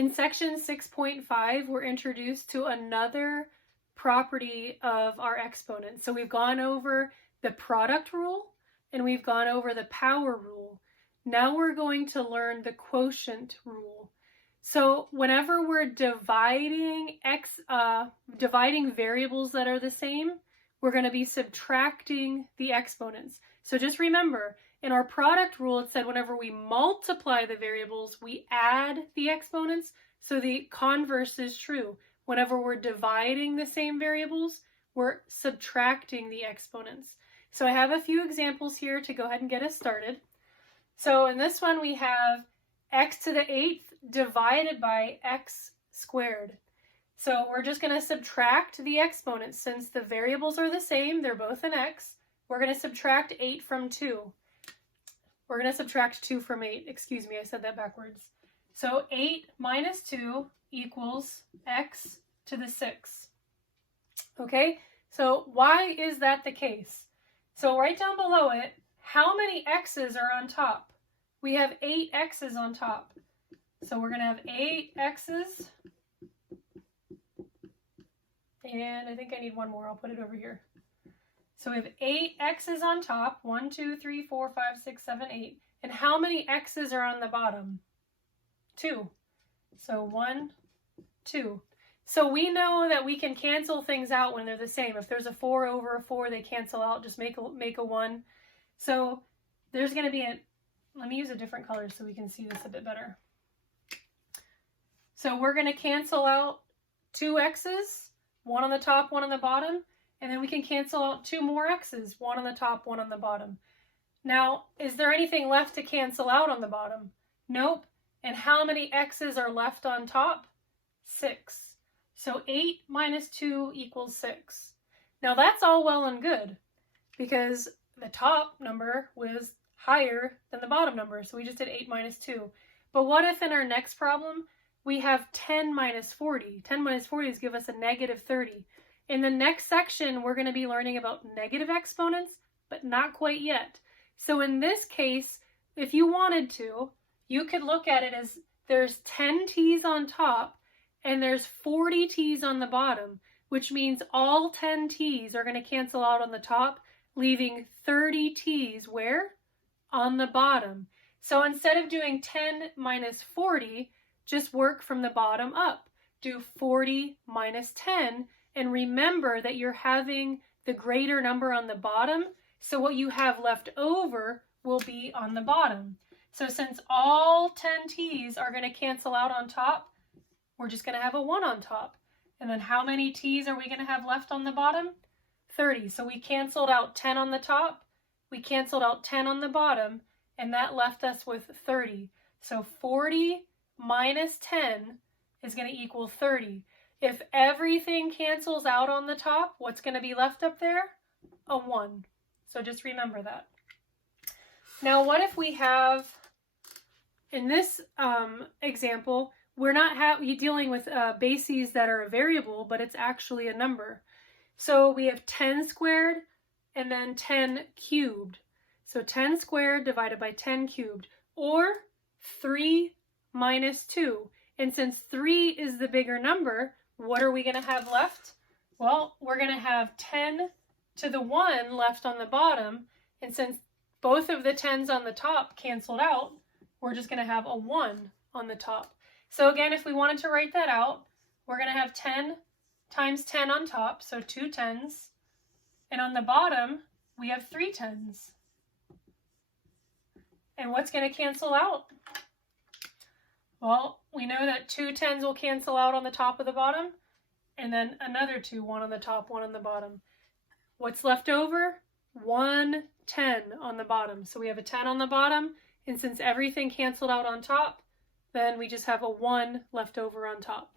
In section 6.5, we're introduced to another property of our exponents. So we've gone over the product rule and we've gone over the power rule. Now we're going to learn the quotient rule. So whenever we're dividing variables that are the same, we're going to be subtracting the exponents. So just remember, in our product rule, it said whenever we multiply the variables, we add the exponents. So the converse is true. Whenever we're dividing the same variables, we're subtracting the exponents. So I have a few examples here to go ahead and get us started. So in this one, we have x to the 8th divided by x squared. So we're just going to subtract the exponents. Since the variables are the same, they're both an x, we're going to subtract 8 from 2. We're going to subtract 2 from 8. Excuse me, I said that backwards. So 8 minus 2 equals x to the 6. Okay, so why is that the case? So right down below it, how many x's are on top? We have 8 x's on top. So we're going to have 8 x's. And I think I need one more. I'll put it over here. So we have 8 x's on top. 1, 2, 3, 4, 5, 6, 7, 8. And how many x's are on the bottom? 2. So 1, 2. So we know that we can cancel things out when they're the same. If there's a 4 over a 4, they cancel out. Just make a 1. So there's going to be let me use a different color so we can see this a bit better. So we're going to cancel out 2 x's, 1 on the top, 1 on the bottom, and then we can cancel out 2 more x's, 1 on the top, 1 on the bottom. Now, is there anything left to cancel out on the bottom? Nope. And how many x's are left on top? 6. So 8 minus 2 equals 6. Now that's all well and good because the top number was higher than the bottom number, so we just did 8 minus 2. But what if in our next problem we have 10 minus 40? 10 minus 40 is give us a negative 30. In the next section, we're going to be learning about negative exponents, but not quite yet. So in this case, if you wanted to, you could look at it as there's 10 t's on top and there's 40 t's on the bottom, which means all 10 t's are going to cancel out on the top, leaving 30 t's where? On the bottom. So instead of doing 10 minus 40, just work from the bottom up. Do 40 minus 10, and remember that you're having the greater number on the bottom, so what you have left over will be on the bottom. So since all 10 t's are going to cancel out on top, we're just going to have a 1 on top. And then how many t's are we going to have left on the bottom? 30. So we canceled out 10 on the top, we canceled out 10 on the bottom, and that left us with 30. So 40 minus 10 is going to equal 30. If everything cancels out on the top, what's going to be left up there? A 1. So just remember that. Now what if we have, in this example, we're not dealing with bases that are a variable, but it's actually a number. So we have 10 squared and then 10 cubed. So 10 squared divided by 10 cubed, or 3 minus 2. And since 3 is the bigger number, what are we going to have left? Well, we're going to have 10 to the 1 left on the bottom. And since both of the 10s on the top canceled out, we're just going to have a 1 on the top. So again, if we wanted to write that out, we're going to have 10 times 10 on top, so 2 10s. And on the bottom, we have 3 10s. And what's going to cancel out? Well, we know that 2 10s will cancel out on the top of the bottom, and then another 2, 1 on the top, 1 on the bottom. What's left over? 1 10 on the bottom. So we have a 10 on the bottom, and since everything canceled out on top, then we just have a 1 left over on top.